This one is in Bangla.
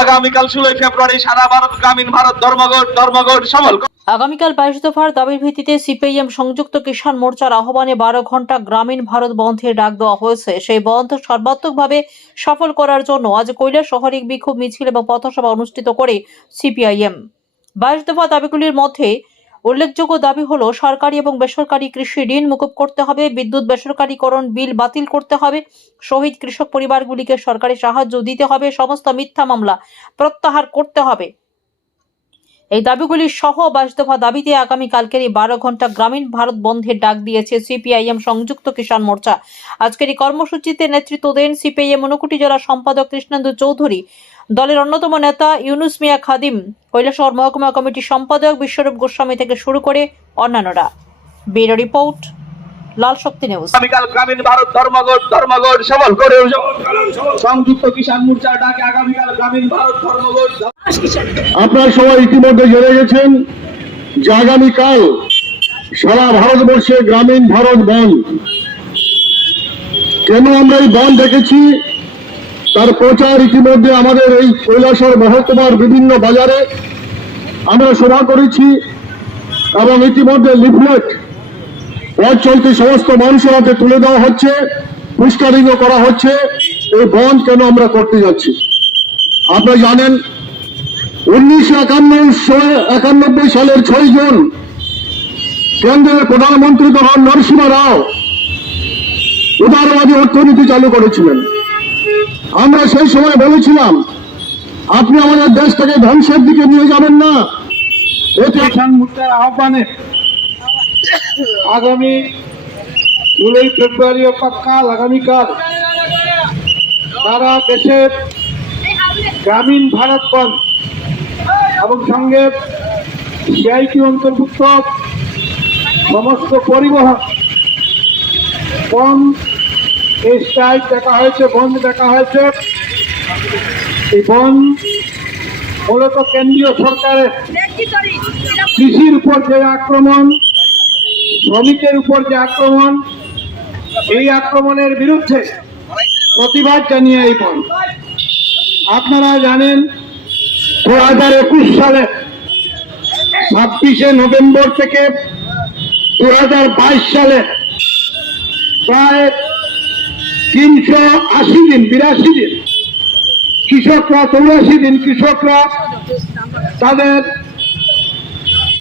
আগামীকাল 16 ফেব্রুয়ারি সারা ভারত গ্রামীণ ভারত ধর্মঘট সফল। আগামীকাল 22 দফার দাবির ভিত্তিতে সিপিআইএম সংযুক্ত কিষাণ মোর্চার আহ্বানে 12 ঘন্টা গ্রামীণ ভারত বন্ধের ডাক দেওয়া হয়েছে। সেই বন্ধ সর্বাত্মকভাবে সফল করার জন্য আজ কৈলাস শহরে বিক্ষোভ মিছিল এবং পথসভা অনুষ্ঠিত করে সিপিআইএম। 22 দফা দাবিগুলির মধ্যে উল্লেখযোগ্য দাবি হলো সরকারি এবং বেসরকারি কৃষি ঋণ মুকুব করতে হবে, বিদ্যুৎ বেসরকারীকরণ বিল বাতিল করতে হবে, শহীদ কৃষক পরিবারগুলিকে সরকারি সাহায্য দিতে হবে, সমস্ত মিথ্যা মামলা প্রত্যাহার করতে হবে। এই দাবিগুলি সহ 22 দফা দাবিতে আগামীকালকের এই 12 ঘন্টা গ্রামীণ ভারত বন্ধের ডাক দিয়েছে সিপিআইএম সংযুক্ত কিষাণ মোর্চা। আজকের এই কর্মসূচিতে নেতৃত্ব দেন সিপিআইএম ঊনকোটি জেলা সম্পাদক কৃষ্ণেন্দু চৌধুরী, দলের অন্যতম নেতা ইউনুস মিয়া খাদিম, কৈলাসহর মহকুমা কমিটির সম্পাদক বিশ্বরূপ গোস্বামী থেকে শুরু করে অন্যান্যরা। ব্যুরো রিপোর্ট, লাল শক্তি নিউজ। আগামীকাল গ্রামীণ ভারত ধর্মঘট সফল করে সংযুক্ত কিষাণ মোর্চার ডাকে আগামীকাল গ্রামীণ ভারত ধর্মঘট। আপনারা সবাই ইতিমধ্যে জেনে গেছেন যে আগামীকাল সারা ভারতবর্ষে গ্রামীণ ভারত বন্ধ। কেন আমরা এই বন্ধ দেখেছি তার প্রচার ইতিমধ্যে আমাদের এই কৈলাসহর মহকুমার বিভিন্ন বাজারে আমরা সভা করেছি এবং ইতিমধ্যে লিফলেট পথ চলতি সমস্ত মানুষের হাতে তুলে দেওয়া হচ্ছে, পুস্টারিংও করা হচ্ছে এই বন্ধ কেন আমরা করতে যাচ্ছি। আপনারা জানেন 1991 সালের 6 জুন কেন্দ্রের প্রধানমন্ত্রী তখন নরসিংহ রাও উদারবাদী অর্থনীতি চালু করেছিলেন। আমরা সেই সময় বলেছিলাম আপনি আমাদের দেশটাকে ধ্বংসের দিকে নিয়ে যাবেন না। এতে কিষাণ মোর্চার আহ্বানে আগামী 16 ফেব্রুয়ারি কাল আগামীকাল সারা দেশের গ্রামীণ ভারত বন্ধ এবং সঙ্গে সিআইটি অন্তর্ভুক্ত সমস্ত পরিবহন বন্ধ, এই স্ট্রাইক দেখা হয়েছে, বন্ধ দেখা হয়েছে। এই বন্ধ মূলত কেন্দ্রীয় সরকারের কৃষির উপর যে আক্রমণ, শ্রমিকের উপর যে আক্রমণ, এই আক্রমণের বিরুদ্ধে প্রতিবাদ জানিয়ে এই বন্ধ। আপনারা জানেন 2021 সালে 26শে নভেম্বর থেকে 2022 সালে প্রায় 380 দিন, 82 দিন কৃষকরা, 84 দিন কৃষকরা তাদের